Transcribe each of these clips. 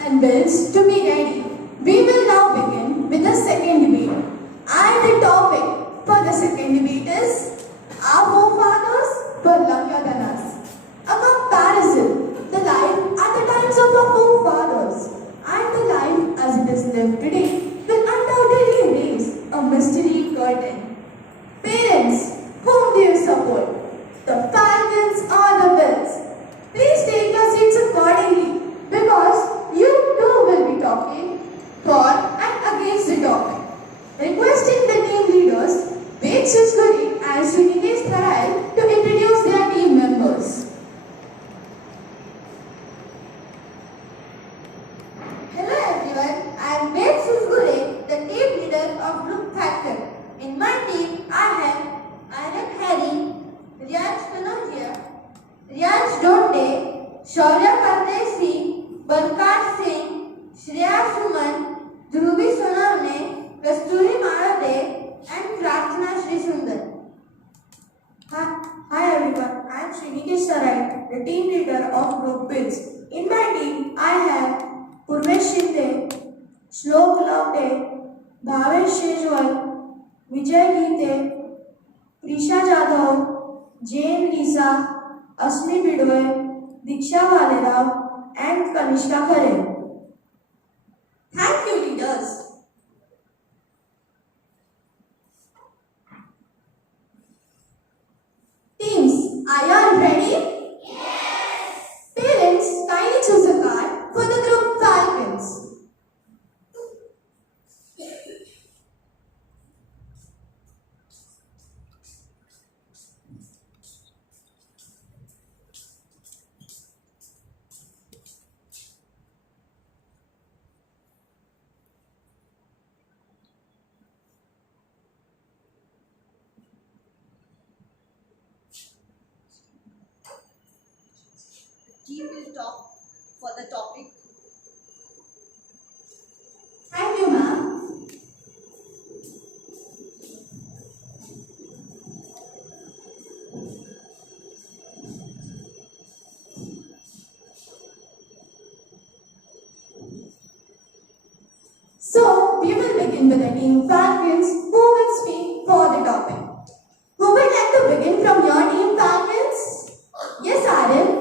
and bills to be ready. We will now begin with the second debate. And the topic for the second debate is our forefathers were luckier than us. A comparison, the life at the times of our forefathers and the life as it is lived today will undoubtedly raise a mystery curtain. Parents, whom do you support? The Falcons or the Bills? Please take your seats accordingly because you too will be talking for and against the topic. Requesting the team leaders, Ved Susguri and Srinikesh Tharal to introduce their team members. Hello everyone, I am Ved Susgure, the team leader of Group Falcon. In my team, I have Aaron Harry, Riyansh Kanodia, Riyansh Donde, Shaurya Pardesi, Balkar Singh, Shreya Suman, Dhruvi Sonamne, Kasturi Malade, and Prarthana Shri Sundar. Hi everyone, I am Srinikesh Sarai, the team leader of Group Bills. In my team, I have Purvesh Shinde, Shlok Lavde, Bhavesh Shejwal, Vijay Geete, Prisha Jadhav, Jane Lisa, Asmi Bidwe, Diksha Valera, and Kanishka Khare. Thank you, leaders. Teams, are you all ready? Yes! Parents, kindly choose a card for the group Falcons. Team will talk for the topic. Thank you, ma'am. So, we will begin with the team Falcons who will speak for the topic. Who would like to begin from your team Falcons? Yes, Aaron.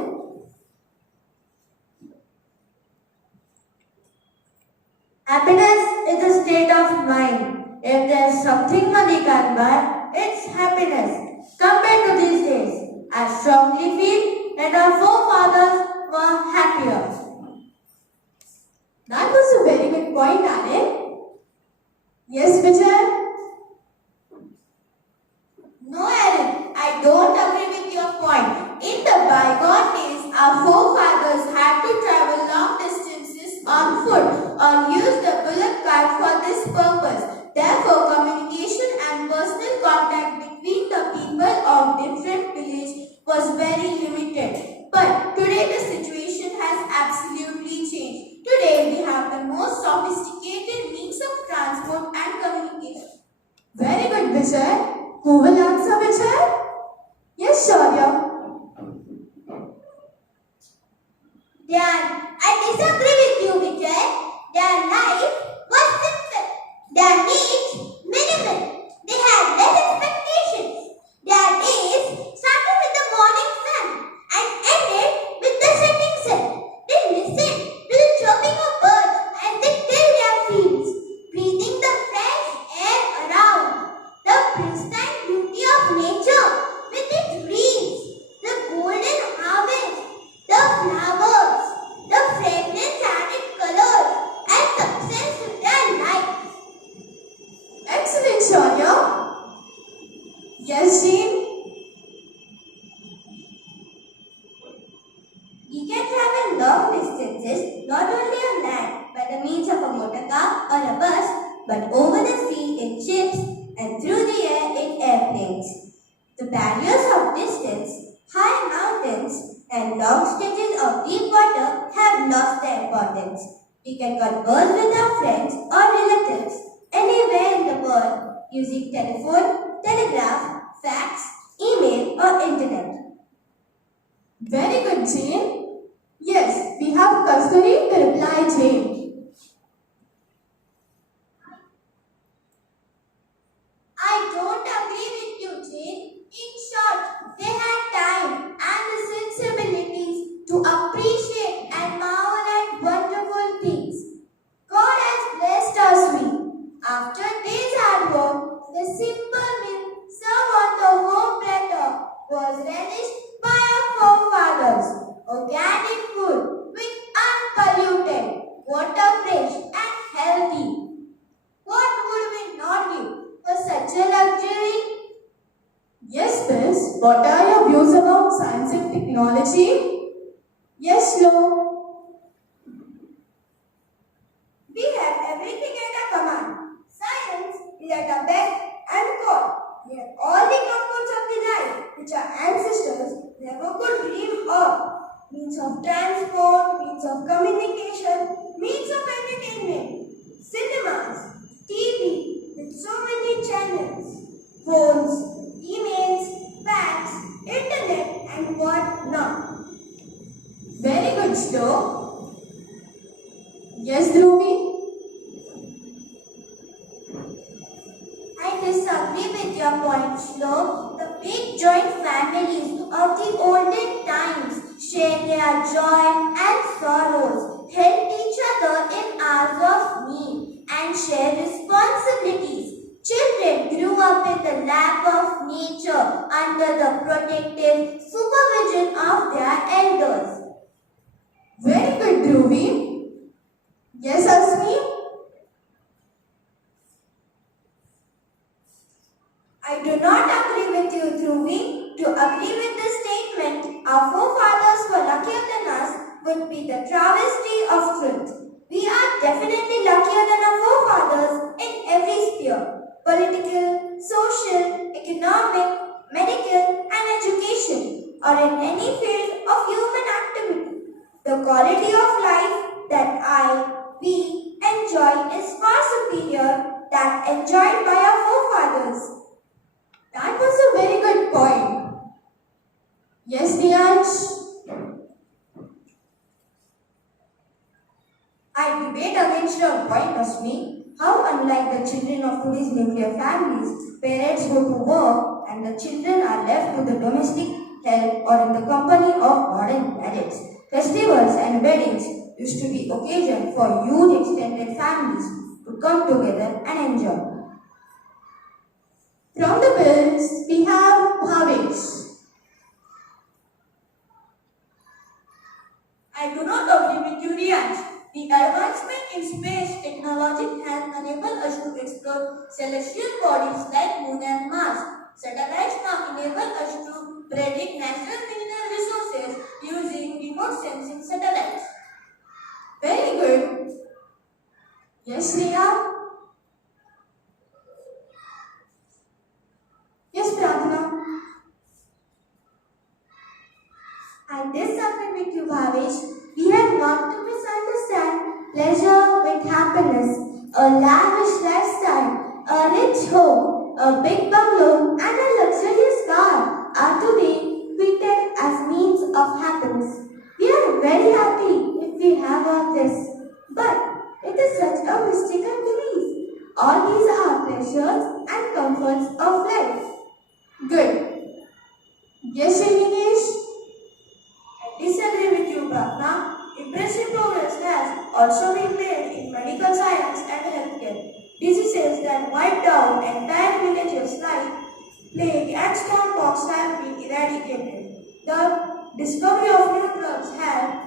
Happiness is a state of mind. If there's something money can buy, it's happiness. Compared to these days, I strongly feel that our forefathers were happier. That was a very good point, Aaron. Yes, Vijay? No, Aaron, I don't agree with your point. In the bygone days, our forefathers had to travel long distances on foot or use the bullock cart for this purpose. Therefore, communication and personal contact between the people of different villages was very limited. But today the situation has absolutely changed. Today we have the most sophisticated means of transport and communication. Very good, Vijay. Who will answer, Vijay? Yes, Shaurya. I disagree with you, Vijay. Their life was simple. Their needs minimal. They had less expectations. Their days started with the morning sun and ended with the setting sun. They listened to the chirping of birds as they tilled their fields, breathing the fresh air around, the pristine beauty of nature with its reeds, the golden harvest, the flowers, the fragrance added colors, and success to their life. Excellent, Shaurya. Yes, Jean? We can travel long distances not only on land by the means of a motor car or a bus, but over the sea in ships and through the air in airplanes. The barriers of distance, high mountains, and long stretches of deep water have lost their importance. We can converse with our friends or relatives anywhere in the world using telephone, telegraph, fax, email, or internet. Very good, Jane. Yes, we have Kasturi to reply, Jane. Technology? Yes, Flo. We have everything at our command. Science is at our beck and call. We have all the comforts of the life which our ancestors never could dream of. Means of transport, means of communication, means of entertainment, cinemas, TV with so many channels, phones, emails, fax, internet and what not. Very good, Flo. Yes, Dhruvi? I disagree with your point, Shlo. The big joint families of the olden times share their joy and sorrows, help each other in hours of need, and share responsibilities. Children grew up in the lap of nature under the protective supervision of their elders. Very good, Dhruvi. Yes, Asmi? I do not agree with you, Dhruvi. To agree with this statement, our forefathers were luckier than us would be the travesty of truth. We are definitely luckier than our forefathers in every sphere: political, social, economic, medical, and education, or in any field of human activity. The quality of life that we enjoy is far superior that enjoyed by our forefathers. That was a very good point. Yes, Niyansh? I debate against your point, Asmi. How unlike the children of today's nuclear families, parents go to work and the children are left to the domestic help or in the company of modern gadgets. Festivals and weddings used to be occasion for huge extended families to come together and enjoy. From the bills, we have Bhavesh. I do not agree with you, Riyansh. The advancement in space technology has enabled us to explore celestial bodies like Moon and Mars. Satellites now enable us to predict natural mineral resources using remote sensing satellites. Very good. Yes, Riya? Yes, Pradhana? I disagree with you, Bhavesh. We have not to misunderstand pleasure with happiness, a lavish lifestyle, a rich home, a big bungalow, and a luxurious car are today treated as means of happiness. We are very happy if we have all this, but it is such a mistaken belief. All these are pleasures and comforts of life. Good. Yes, Inigesh? I disagree with you, Bhavna. Impressive progress has also been made in medical science and healthcare. Diseases that wiped out entire villages like plague and smallpox have been eradicated. The discovery of new drugs have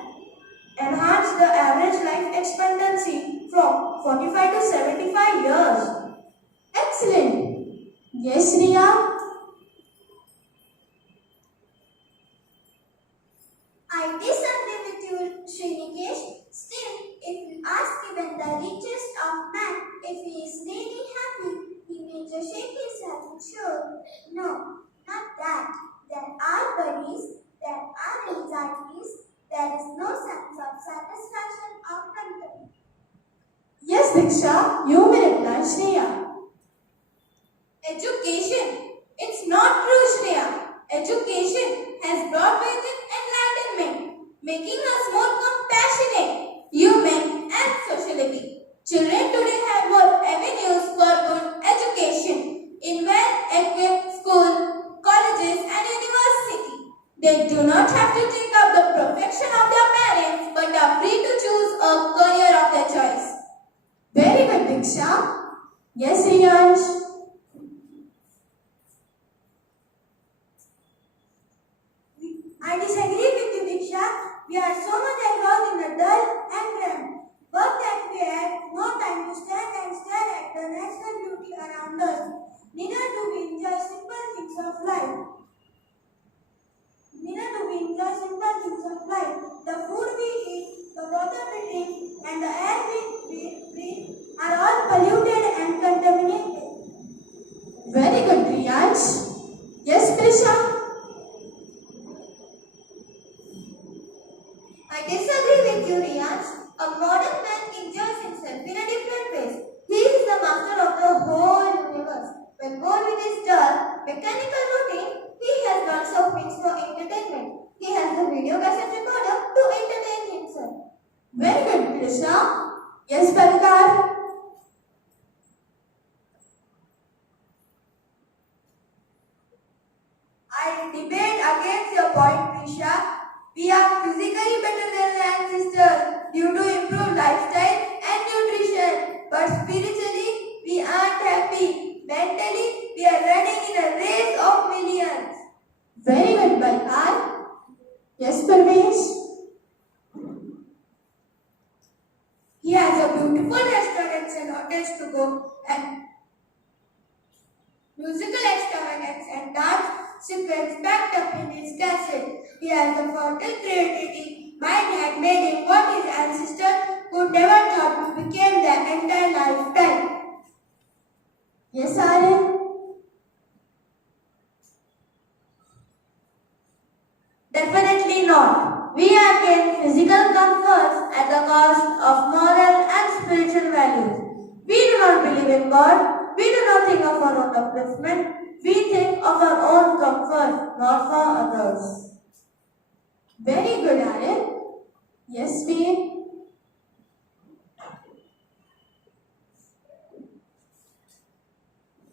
enhanced the average life expectancy from 45 to 75 years. Excellent. Yes, Riya? I disagree with you, Srinikesh. Still, if you ask even the richest of man if he is really happy, he may just shake his head and sure. No, not that. There are worries, there are anxieties, there is no sense of satisfaction or content. Yes, Diksha, you may reply, Shreya. Education. It's not true, Shreya. Education has brought with it enlightenment, making us more compassionate, human, and socially. Children today have more avenues for good education in well-equipped schools, colleges, and universities. They do not have to take up the profession of their parents, but are free to choose a career of their choice. Very good, Diksha. Yes, Riyansh? I disagree with you, Diksha. We are so much engrossed in the dull and grim. Work that we have no time to stand and stare at the natural beauty around us. Neither do we enjoy simple things of life. Neither do we enjoy simple live and the air we breathe are all polluted and contaminated. Very good, Priyansh. Yes, Prisha? I disagree with you, Riyansh. A modern man enjoys himself in a different ways. He is the master of the whole universe. When bored with his dull, mechanical routine, he has lots of means for entertainment. He has a video cassette recorder to entertain himself. Very good, Prisha. Yes, Palkar? I debate against your point, Prisha. We are physically better than the ancestors due to improved lifestyle and nutrition. But spiritually, we aren't happy. Mentally, we are running in a race of millions. Very good, Palkar. Yes, Parvesh? He has a beautiful restaurants and hotels to go and musical extravagance and dance sequence packed up in his castle. He has a fertile creativity. Mind had made him what his ancestors would never thought to become their entire lifetime. Yes, Aryan? Definitely not. We are gained physical comforts at the cost of moral and spiritual values. We do not believe in God. We do not think of our own upliftment. We think of our own comfort, not for others. Very good, Aryan. Yes, Veer?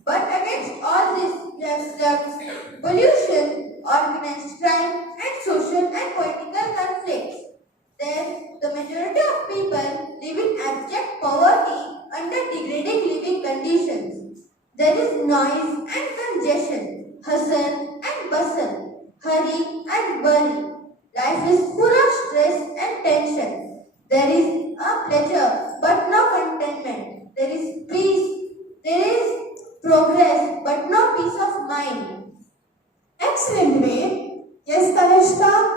But against all this, there stems pollution, organized crime, and social and political conflicts. Then, the majority of people live in abject poverty under degrading living conditions. There is noise and congestion, hustle and bustle, hurry and worry. Life is full of stress and tension. There is a pleasure but no contentment. There is peace, there is progress but no peace of mind. Excellent, Veer. Yes, Kanishka?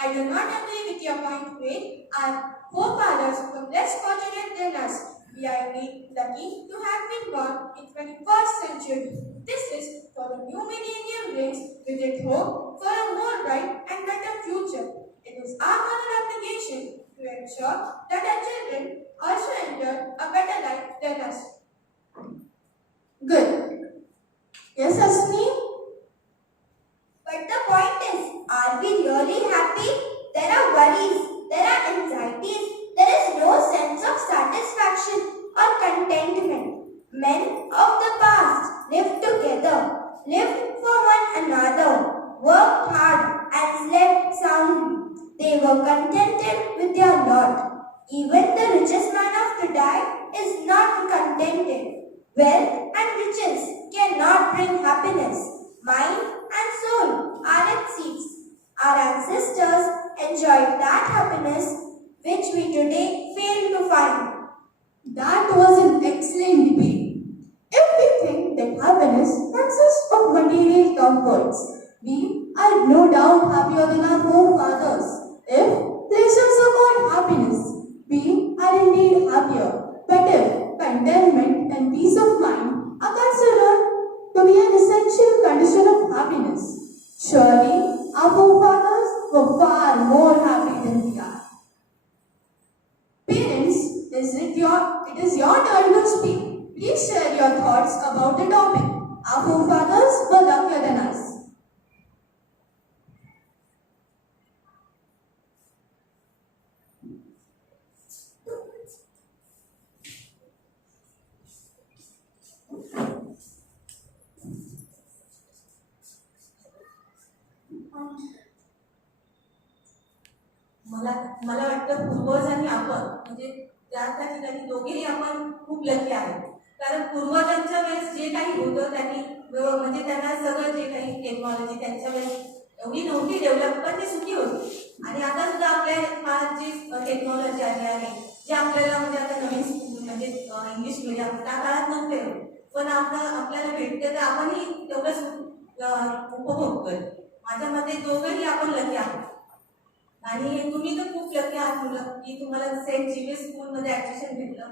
I do not agree with your point, Wade. Our forefathers were less fortunate than us. We are indeed lucky to have been born in 21st century. This is for the new millennium brings with it hope for a more bright and better future. It is our moral obligation to ensure that our children also enter a better life than us. Good. Yes, Asmi? But the point is, are we really happy? There are worries, there are anxieties, there is no sense of satisfaction or contentment. Men of the past lived together, lived for one another, worked hard and slept soundly. They were contented with their lot. Even the richest man of today is not contented. Wealth and riches cannot bring happiness. Mind and soul are at seats. Our ancestors enjoyed that happiness which we today fail to find. That was an excellent debate. If we think that happiness consists of material comforts, we are no doubt happier than our forefathers. If pleasures are called happiness, we are indeed happier. But if contentment and peace of mind are considered to be an essential condition of happiness, surely our forefathers were far more happy than we are. Parents, it is your turn to speak. Please share your thoughts about the topic. Our forefathers were luckier than us. मला वाटतं पूर्वज आणि आपण म्हणजे त्या ठिकाणी दोघेही आपण खूप लकी आहेत. कारण पूर्वजांच्या वेळेस जे काही होतं त्यांनी म्हणजे त्यांना सगळं जे काही टेक्नॉलॉजी त्यांच्या वेळेस एवढी नव्हती डेव्हलप, पण ती सुखी होती. आणि आता सुद्धा आपल्या काळात जी टेक्नॉलॉजी आली आहे, जे आपल्याला म्हणजे आता नवीन स्कूल म्हणजे इंग्लिश मिडियम त्या काळात नव्हते, पण आता आपल्याला भेटते तर आपणही तेवढंच उपभोगतोय. माझ्या मते दोघंही आपण लकी आहोत. आणि तुम्ही तर खूप लकी आहात मुलं की तुम्हाला सेंट जेवियर्स स्कूलमध्ये ऍडमिशन भेटलं.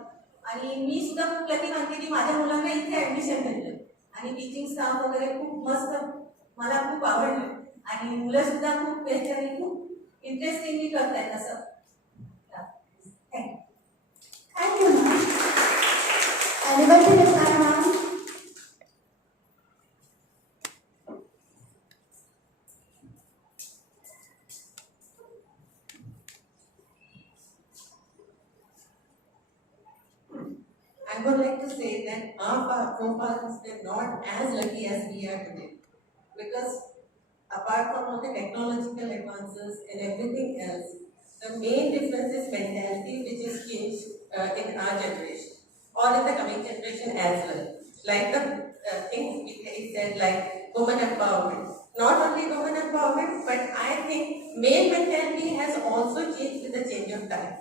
आणि मी सुद्धा खूप लकी मानते की माझ्या मुलांना इथे ऍडमिशन भेटलं. आणि टीचिंग स्टाफ वगैरे खूप मस्त, मला खूप आवडलं. आणि मुलं सुद्धा खूप याच्याने खूप इंटरेस्टिंगली करतायत असं. Thank you. Thank you, ma'am. Anybody reply, ma'am? I would like to say that our forefathers were not as lucky as we are today. Because apart from all the technological advances and everything else, the main difference is mentality, which is changed in our generation or in the coming generation as well. Like the things it said, like women empowerment. Not only women empowerment, but I think male mentality has also changed with the change of time.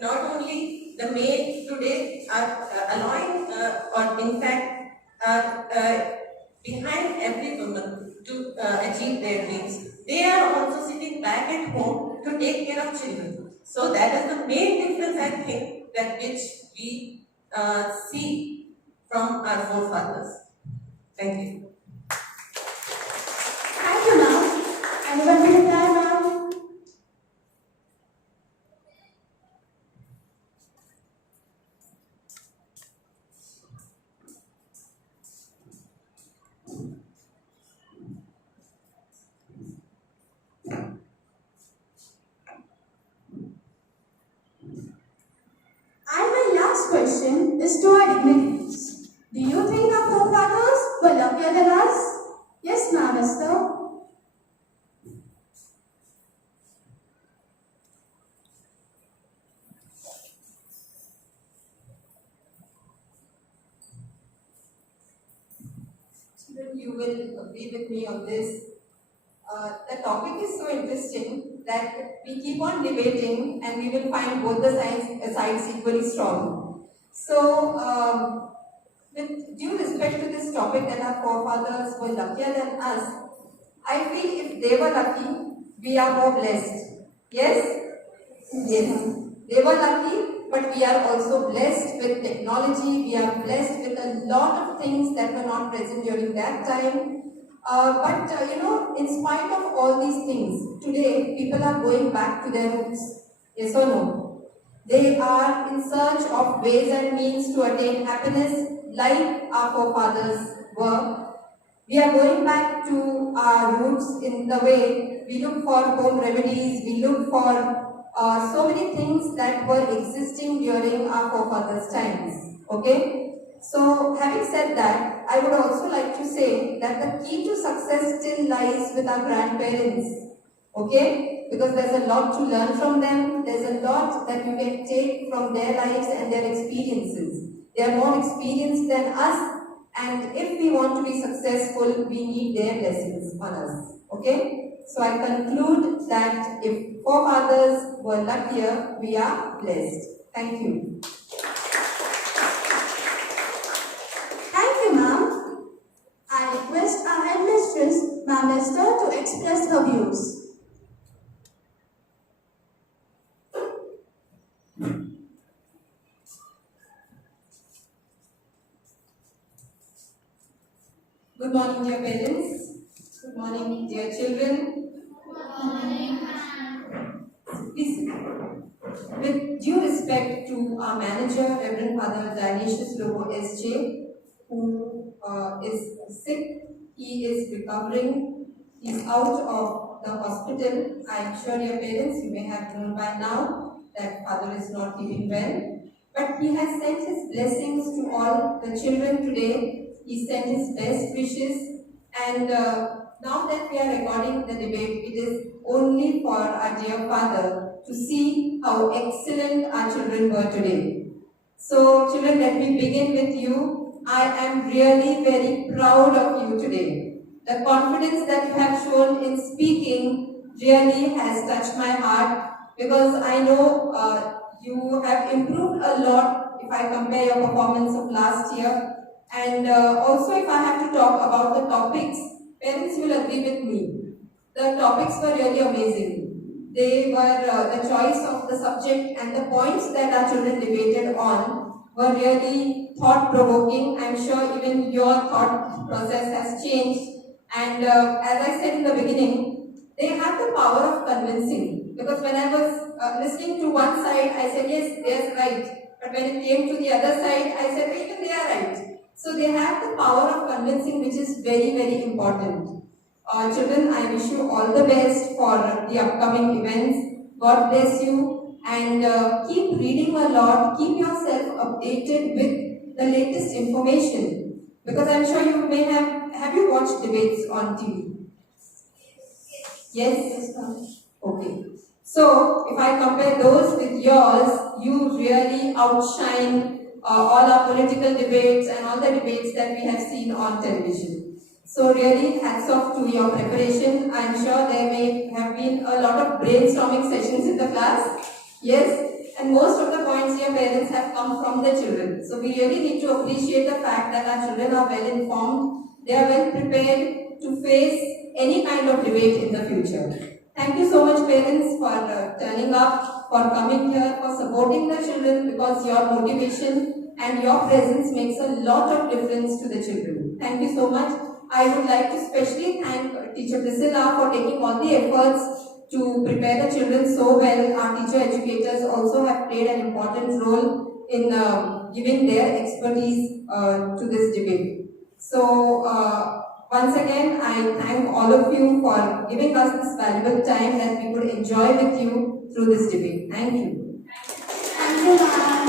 Not only the male today are allowing or in fact are behind every woman to achieve their dreams. They are also sitting back at home to take care of children. So that is the main difference I think that which we see from our forefathers. Thank you. Thank you, ma'am. Anybody reply, ma'am? And my last question is to our dignitaries. Do you think our forefathers were luckier than us? Yes, ma'am, Esther. Children, you will agree with me on this. The topic is so interesting that we keep on debating and we will find both the sides equally strong. So, with due respect to this topic that our forefathers were luckier than us, I feel if they were lucky, we are more blessed. Yes? Yes. They were lucky, but we are also blessed with technology. We are blessed with a lot of things that were not present during that time. In spite of all these things, today people are going back to their roots. Yes or no? They are in search of ways and means to attain happiness like our forefathers were. We are going back to our roots in the way we look for home remedies, we look for so many things that were existing during our forefathers' times. Okay? So, having said that, I would also like to say that the key to success still lies with our grandparents. Okay? Because there's a lot to learn from them, there's a lot that you can take from their lives and their experiences. They are more experienced than us, and if we want to be successful, we need their blessings on us. Okay? So I conclude that if forefathers were luckier, we are blessed. Thank you. Thank you, ma'am. I request our headmistress, Ma'am Esther, to express her views. Good morning, dear parents. Good morning, dear children. Please, with due respect to our manager, Reverend Father Dionysius Lobo SJ, who is sick, he is recovering, he is out of the hospital. I am sure your parents, you may have known by now that Father is not feeling well. But he has sent his blessings to all the children today. He sent his best wishes, and now that we are recording the debate, it is only for our dear Father to see how excellent our children were today. So children, let me begin with you. I am really very proud of you today. The confidence that you have shown in speaking really has touched my heart, because I know you have improved a lot if I compare your performance of last year. And also if I have to talk about the topics, parents will agree with me. The topics were really amazing. They were the choice of the subject and the points that our children debated on were really thought-provoking. I'm sure even your thought process has changed. And as I said in the beginning, they have the power of convincing. Because when I was listening to one side, I said, yes, they're right. But when it came to the other side, I said, even they are right. So they have the power of convincing, which is very, very important. Children, I wish you all the best for the upcoming events. God bless you and keep reading a lot. Keep yourself updated with the latest information because I'm sure you may have you watched debates on TV? Yes? Okay. So, if I compare those with yours, you really outshine all our political debates and all the debates that we have seen on television. So really, hats off to your preparation. I'm sure there may have been a lot of brainstorming sessions in the class. Yes, and most of the points your parents have come from the children. So we really need to appreciate the fact that our children are well informed. They are well prepared to face any kind of debate in the future. Thank you so much parents for turning up, for coming here, for supporting the children because your motivation and your presence makes a lot of difference to the children. Thank you so much. I would like to especially thank Teacher Priscilla for taking all the efforts to prepare the children so well. Our teacher educators also have played an important role in giving their expertise to this debate. So, once again, I thank all of you for giving us this valuable time that we could enjoy with you through this debate. Thank you. Thank you, ma'am.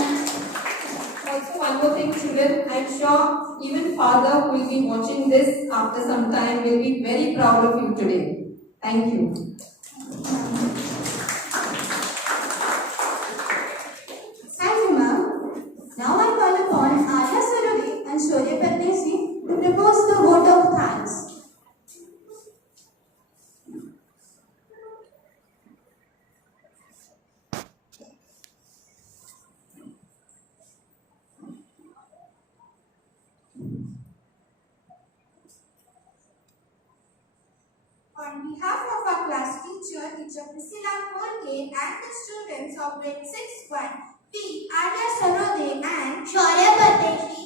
Also, one more thing, children, I'm sure even father who will be watching this after some time will be very proud of you today. Thank you. Thank you, ma'am. Now I call upon Arya Sarode and Shorya Patnesi to propose the vote of thanks. On behalf of our class teacher, Teacher Priscilla Kolke, and the students of grade 6-1, we, Arya Sarode and Shaurya Patneshi